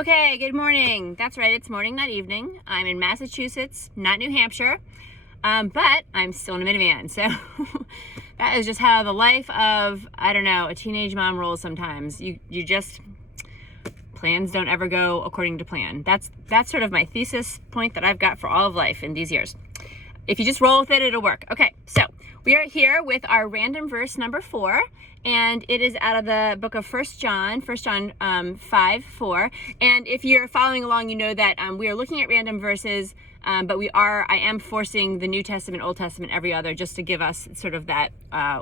Okay, good morning. That's right, it's morning, not evening. I'm in Massachusetts, not New Hampshire, but I'm still in a minivan. So that is just how the life of, I don't know, a teenage mom rolls sometimes. You just, plans don't ever go according to plan. That's sort of my thesis point that I've got for all of life in these years. If you just roll with it, it'll work. Okay, so we are here with our random verse number 4, and it is out of the book of 1 John 5:4. And if you're following along, you know that we are looking at random verses, but I am forcing the New Testament, Old Testament, every other, just to give us sort of that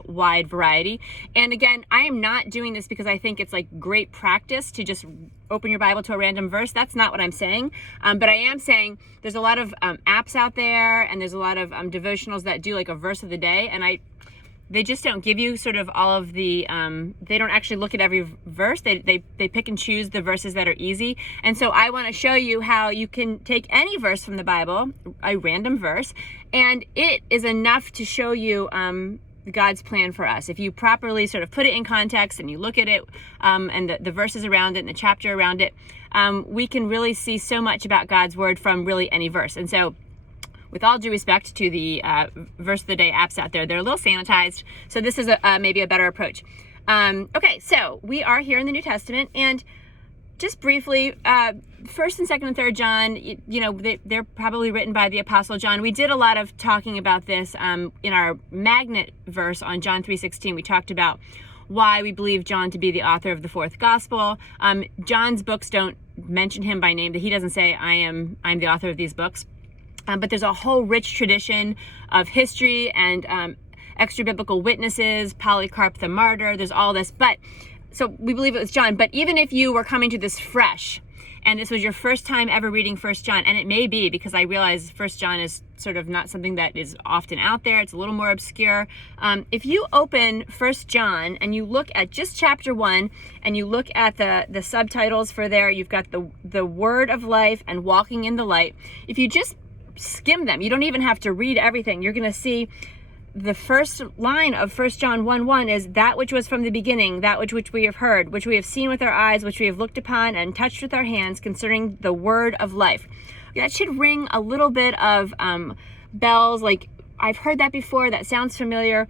wide variety. And again, I am not doing this because I think it's like great practice to just open your Bible to a random verse. That's not what I'm saying. But I am saying there's a lot of apps out there, and there's a lot of devotionals that do like a verse of the day, and they just don't give you sort of all of the, they don't actually look at every verse. They pick and choose the verses that are easy. And so I want to show you how you can take any verse from the Bible, a random verse, and it is enough to show you God's plan for us. If you properly sort of put it in context and you look at it and the verses around it and the chapter around it, we can really see so much about God's word from really any verse. And so, with all due respect to the verse of the day apps out there, they're a little sanitized, so this is maybe a better approach. Okay, so we are here in the New Testament, and just briefly, 1st and 2nd and 3rd John, they're probably written by the Apostle John. We did a lot of talking about this in our magnet verse on John 3:16. We talked about why we believe John to be the author of the 4th Gospel. John's books don't mention him by name. That he doesn't say, I'm the author of these books. But there's a whole rich tradition of history and extra biblical witnesses, Polycarp the martyr, there's all this. But so we believe it was John. But even if you were coming to this fresh, and this was your first time ever reading 1 John, and it may be because I realize 1 John is sort of not something that is often out there, it's a little more obscure. If you open 1 John and you look at just chapter 1 and you look at the subtitles for there, you've got the word of life and walking in the light. If you just skim them, you don't even have to read everything, you're going to see the first line of 1 John 1:1 is that which was from the beginning, that which we have heard, which we have seen with our eyes, which we have looked upon and touched with our hands concerning the word of life. That should ring a little bit of bells, like I've heard that before, that sounds familiar.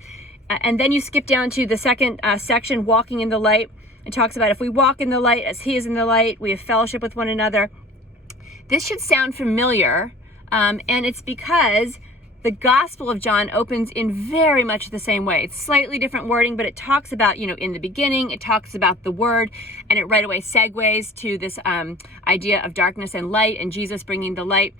And then you skip down to the second section, walking in the light. It talks about if we walk in the light as he is in the light, we have fellowship with one another. This should sound familiar. And it's because the Gospel of John opens in very much the same way. It's slightly different wording, but it talks about, in the beginning, it talks about the Word, and it right away segues to this idea of darkness and light and Jesus bringing the light.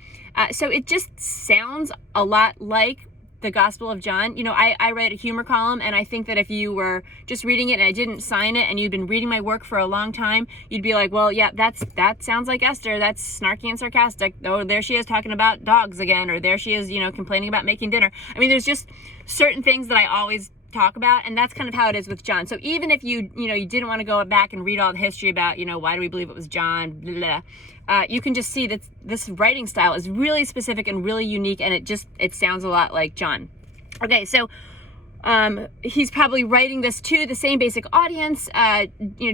So it just sounds a lot like the Gospel of John. I write a humor column, and I think that if you were just reading it and I didn't sign it and you'd been reading my work for a long time, you'd be like, well, yeah, that sounds like Esther. That's snarky and sarcastic. Oh, there she is talking about dogs again, or there she is, complaining about making dinner. I mean, there's just certain things that I always talk about, and that's kind of how it is with John. So even if you didn't want to go back and read all the history about, why do we believe it was John, blah, blah, you can just see that this writing style is really specific and really unique, and it sounds a lot like John. Okay, so he's probably writing this to the same basic audience.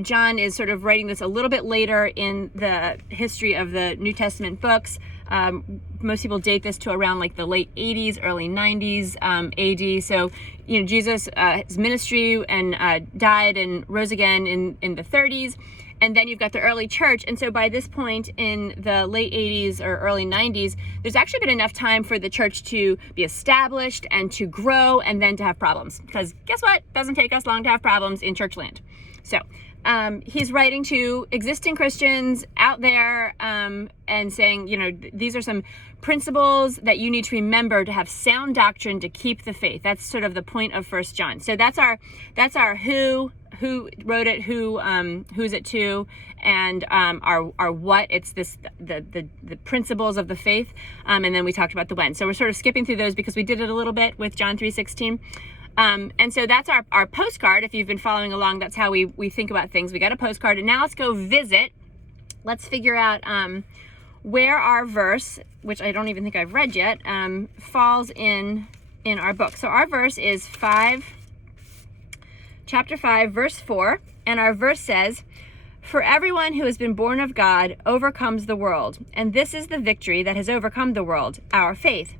John is sort of writing this a little bit later in the history of the New Testament books. Most people date this to around like the late 80s, early 90s AD. So, Jesus, his ministry and died and rose again in the 30s. And then you've got the early church. And so by this point in the late 80s or early 90s, there's actually been enough time for the church to be established and to grow and then to have problems. Because guess what? It doesn't take us long to have problems in church land. So he's writing to existing Christians out there and saying, these are some principles that you need to remember to have sound doctrine to keep the faith. That's sort of the point of 1 John. So that's our who wrote it, who's it to, and our what. It's the principles of the faith, and then we talked about the when. So we're sort of skipping through those because we did it a little bit with John 3:16. And so that's our postcard. If you've been following along, that's how we think about things. We got a postcard, and now let's go visit. Let's figure out where our verse, which I don't even think I've read yet, falls in our book. So our verse is chapter 5, verse 4, and our verse says, For everyone who has been born of God overcomes the world, and this is the victory that has overcome the world, our faith.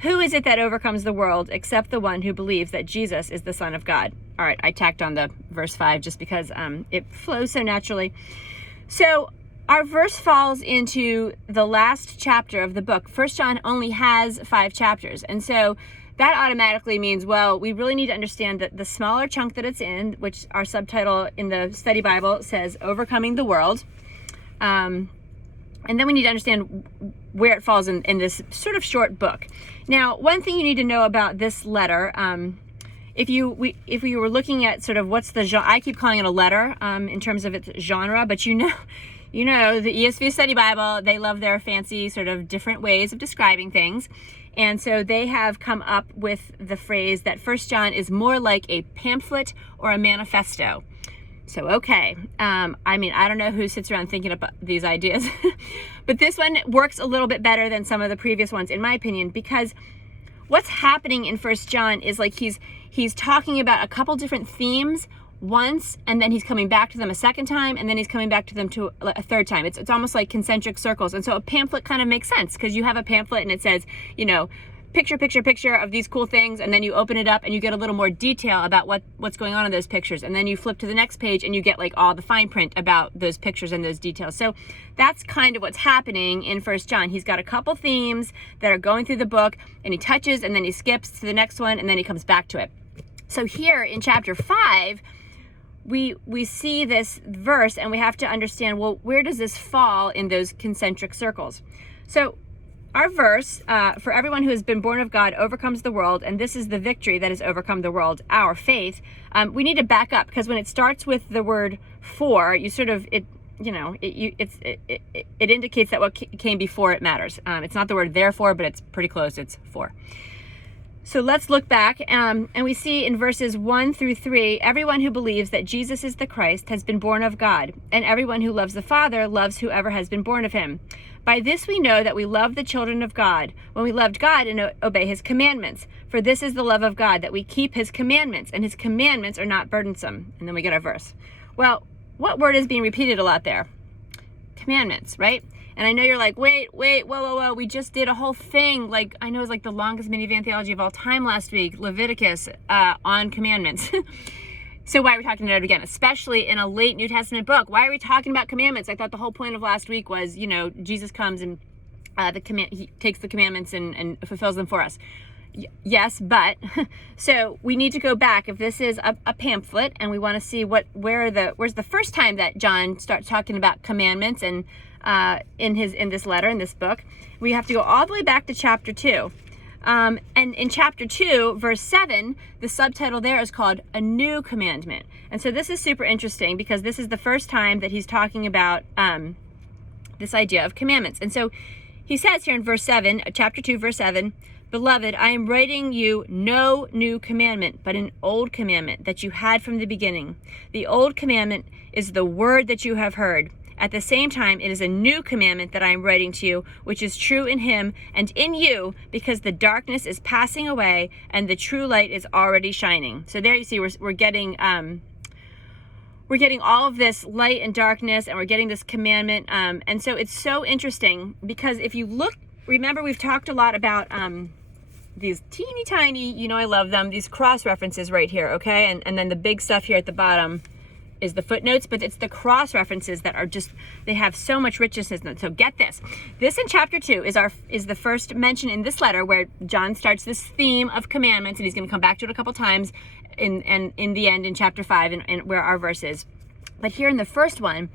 Who is it that overcomes the world except the one who believes that Jesus is the Son of God? All right, I tacked on the verse 5 just because it flows so naturally. So our verse falls into the last chapter of the book. 1 John only has 5 chapters. And so that automatically means, well, we really need to understand that the smaller chunk that it's in, which our subtitle in the study Bible says Overcoming the World. And then we need to understand where it falls in this sort of short book. Now, one thing you need to know about this letter, if we were looking at sort of what's the genre, I keep calling it a letter in terms of its genre, but you know, the ESV Study Bible, they love their fancy sort of different ways of describing things. And so they have come up with the phrase that 1 John is more like a pamphlet or a manifesto. So, okay. I mean, I don't know who sits around thinking about these ideas, but this one works a little bit better than some of the previous ones, in my opinion, because what's happening in 1 John is like he's talking about a couple different themes once, and then he's coming back to them a second time, and then he's coming back to them to a third time. It's almost like concentric circles. And so a pamphlet kind of makes sense because you have a pamphlet and it says, picture of these cool things, and then you open it up and you get a little more detail about what's going on in those pictures, and then you flip to the next page and you get like all the fine print about those pictures and those details. So that's kind of what's happening in 1 John. He's got a couple themes that are going through the book, and he touches and then he skips to the next one and then he comes back to it. So here in chapter 5, we see this verse and we have to understand, well, where does this fall in those concentric circles? So our verse, for everyone who has been born of God overcomes the world, and this is the victory that has overcome the world, our faith. We need to back up, because when it starts with the word for, you sort of, it indicates that what came before it matters. It's not the word therefore, but it's pretty close. It's for. So let's look back, and we see in verses 1 through 3, everyone who believes that Jesus is the Christ has been born of God, and everyone who loves the Father loves whoever has been born of him. By this we know that we love the children of God, when we loved God and obey his commandments. For this is the love of God, that we keep his commandments, and his commandments are not burdensome. And then we get our verse. Well, what word is being repeated a lot there? Commandments, right? And I know you're like, wait, whoa. We just did a whole thing. Like, I know it was like the longest minivan theology of all time last week, Leviticus, on commandments. So why are we talking about it again, especially in a late New Testament book? Why are we talking about commandments? I thought the whole point of last week was, Jesus comes and he takes the commandments and fulfills them for us. Yes, but so we need to go back. If this is a pamphlet and we want to see where's the first time that John starts talking about commandments and in this letter, in this book, we have to go all the way back to chapter 2. And in chapter 2, verse 7, the subtitle there is called A New Commandment. And so this is super interesting because this is the first time that he's talking about this idea of commandments. And so he says here in verse 7, chapter 2, verse 7, Beloved, I am writing you no new commandment, but an old commandment that you had from the beginning. The old commandment is the word that you have heard. At the same time, it is a new commandment that I am writing to you, which is true in him and in you, because the darkness is passing away and the true light is already shining. So there you see we're getting all of this light and darkness, and we're getting this commandment. And so it's so interesting because if you look, remember we've talked a lot about these teeny tiny, I love them, these cross references right here, okay? And then the big stuff here at the bottom is the footnotes, but it's the cross references that are just, they have so much richness in them. So get this. This in chapter 2 is the first mention in this letter where John starts this theme of commandments, and he's going to come back to it a couple times in the end in chapter 5 and where our verse is. But here in the first one,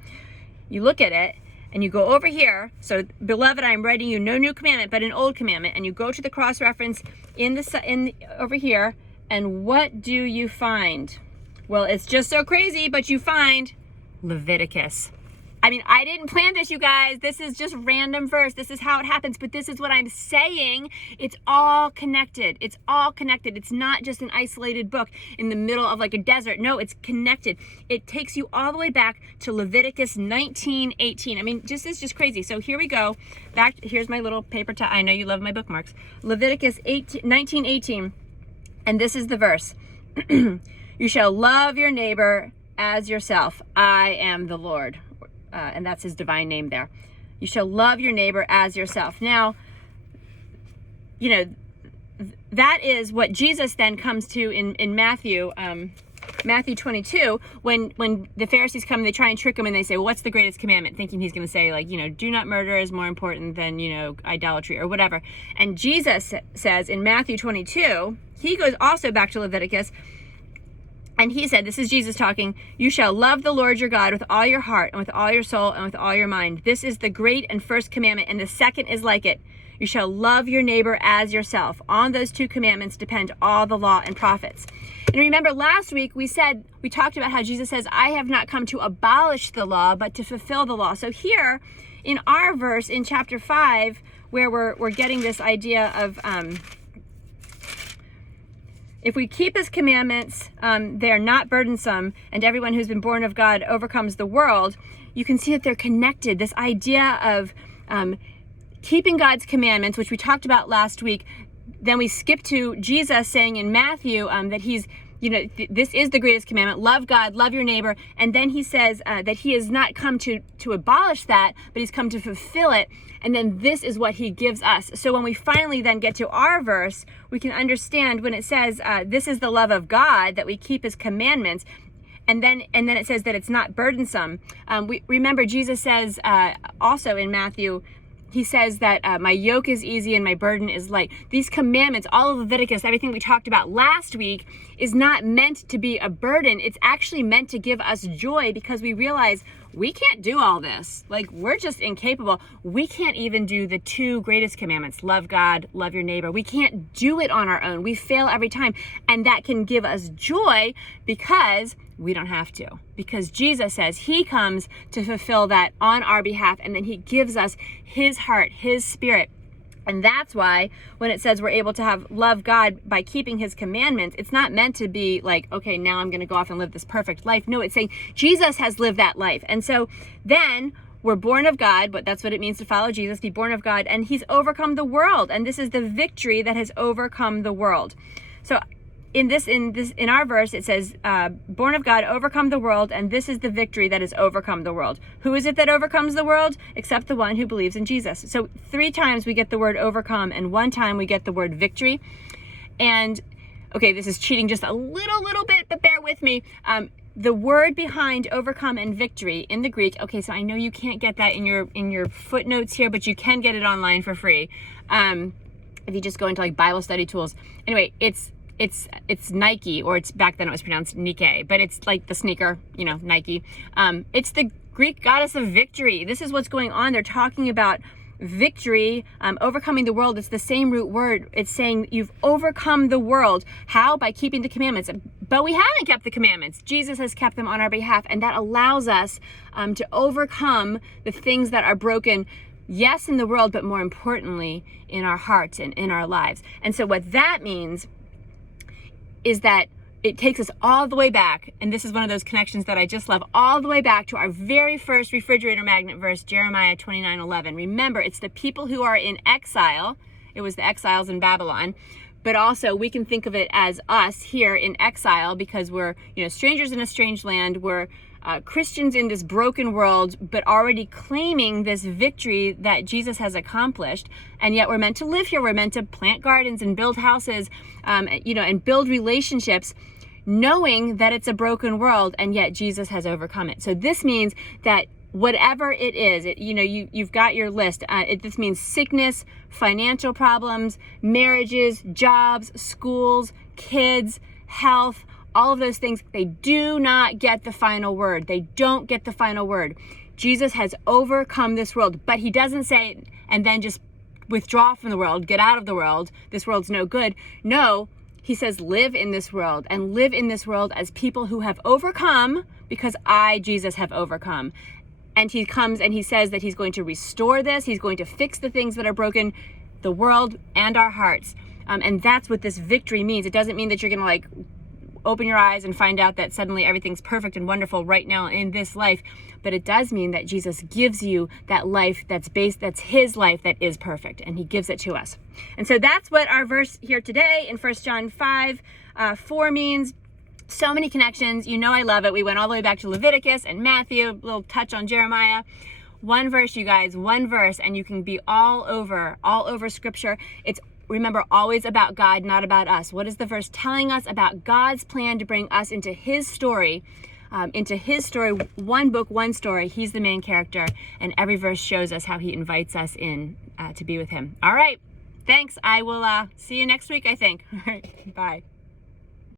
you look at it and you go over here. So, beloved, I am writing you no new commandment, but an old commandment. And you go to the cross reference over here, and what do you find? Well, it's just so crazy, but you find Leviticus. I mean, I didn't plan this, you guys. This is just random verse. This is how it happens, but this is what I'm saying. It's all connected. It's all connected. It's not just an isolated book in the middle of like a desert. No, it's connected. It takes you all the way back to Leviticus 19:18. I mean, it's just crazy. So here we go. Here's my little paper I know you love my bookmarks. Leviticus 19:18. And this is the verse. You shall love your neighbor as yourself. I am the Lord. and that's his divine name there. You shall love your neighbor as yourself. Now, that is what Jesus then comes to in Matthew 22, when the Pharisees come and they try and trick him and they say, well, what's the greatest commandment? Thinking he's going to say, like, do not murder is more important than, idolatry or whatever. And Jesus says in Matthew 22, he goes also back to Leviticus, and he said, this is Jesus talking, you shall love the Lord your God with all your heart and with all your soul and with all your mind. This is the great and first commandment, and the second is like it. You shall love your neighbor as yourself. On those two commandments depend all the law and prophets. And remember last week we talked about how Jesus says, I have not come to abolish the law, but to fulfill the law. So here in our verse in chapter 5, where we're getting this idea of if we keep his commandments, they are not burdensome, and everyone who's been born of God overcomes the world. You can see that they're connected. This idea of keeping God's commandments, which we talked about last week. Then we skip to Jesus saying in Matthew that he's, this is the greatest commandment, love God, love your neighbor. And then he says that he has not come to abolish that, but he's come to fulfill it. And then this is what he gives us. So when we finally then get to our verse, we can understand when it says, this is the love of God, that we keep his commandments. And then it says that it's not burdensome. We remember Jesus says also in Matthew, he says that my yoke is easy and my burden is light. These commandments, all of Leviticus, everything we talked about last week, is not meant to be a burden. It's actually meant to give us joy, because we realize we can't do all this. Like, we're just incapable. We can't even do the two greatest commandments, love God, love your neighbor. We can't do it on our own. We fail every time. And that can give us joy because we don't have to. Because Jesus says he comes to fulfill that on our behalf, and then he gives us his heart, his spirit. And that's why when it says we're able to love God by keeping his commandments, it's not meant to be like, okay, now I'm going to go off and live this perfect life. No, it's saying Jesus has lived that life. And so then we're born of God, but that's what it means to follow Jesus, be born of God, and he's overcome the world. And this is the victory that has overcome the world. So in our verse, it says, born of God, overcome the world, and this is the victory that has overcome the world. Who is it that overcomes the world? Except the one who believes in Jesus. So 3 times we get the word overcome, and 1 time we get the word victory. And, okay, this is cheating just a little bit, but bear with me. The word behind overcome and victory in the Greek, okay, so I know you can't get that in your footnotes here, but you can get it online for free. If you just go into like Bible study tools. Anyway, it's Nike, or it's back then it was pronounced Nike, but it's like the sneaker, Nike. It's the Greek goddess of victory. This is what's going on. They're talking about victory, overcoming the world. It's the same root word. It's saying you've overcome the world. How? By keeping the commandments. But we haven't kept the commandments. Jesus has kept them on our behalf, and that allows us to overcome the things that are broken. Yes, in the world, but more importantly, in our hearts and in our lives. And so what that means is that it takes us all the way back, and this is one of those connections that I just love, all the way back to our very first refrigerator magnet verse, Jeremiah 29:11. Remember, it's the people who are in exile. It was the exiles in Babylon, but also we can think of it as us here in exile, because we're strangers in a strange land. We're Christians in this broken world, but already claiming this victory that Jesus has accomplished. And yet we're meant to live here. We're meant to plant gardens and build houses, and build relationships, knowing that it's a broken world, and yet Jesus has overcome it. So this means that whatever it is, you've got your list. This means sickness, financial problems, marriages, jobs, schools, kids, health, all of those things. They do not get the final word. They don't get the final word. Jesus has overcome this world, but he doesn't say, and then just withdraw from the world, get out of the world. This world's no good. No, he says, live in this world, and live in this world as people who have overcome, because I, Jesus, have overcome. And he comes and he says that he's going to restore this. He's going to fix the things that are broken, the world and our hearts. And that's what this victory means. It doesn't mean that you're going to open your eyes and find out that suddenly everything's perfect and wonderful right now in this life. But it does mean that Jesus gives you that life that's his life that is perfect, and he gives it to us. And so that's what our verse here today in 1 John 5, 4 means. So many connections. You know I love it. We went all the way back to Leviticus and Matthew, a little touch on Jeremiah. One verse, you guys, one verse, and you can be all over Scripture. It's, remember, always about God, not about us. What is the verse telling us about God's plan to bring us into his story? One book, one story. He's the main character, and every verse shows us how he invites us in to be with him. All right. Thanks. I will see you next week, I think. All right. Bye.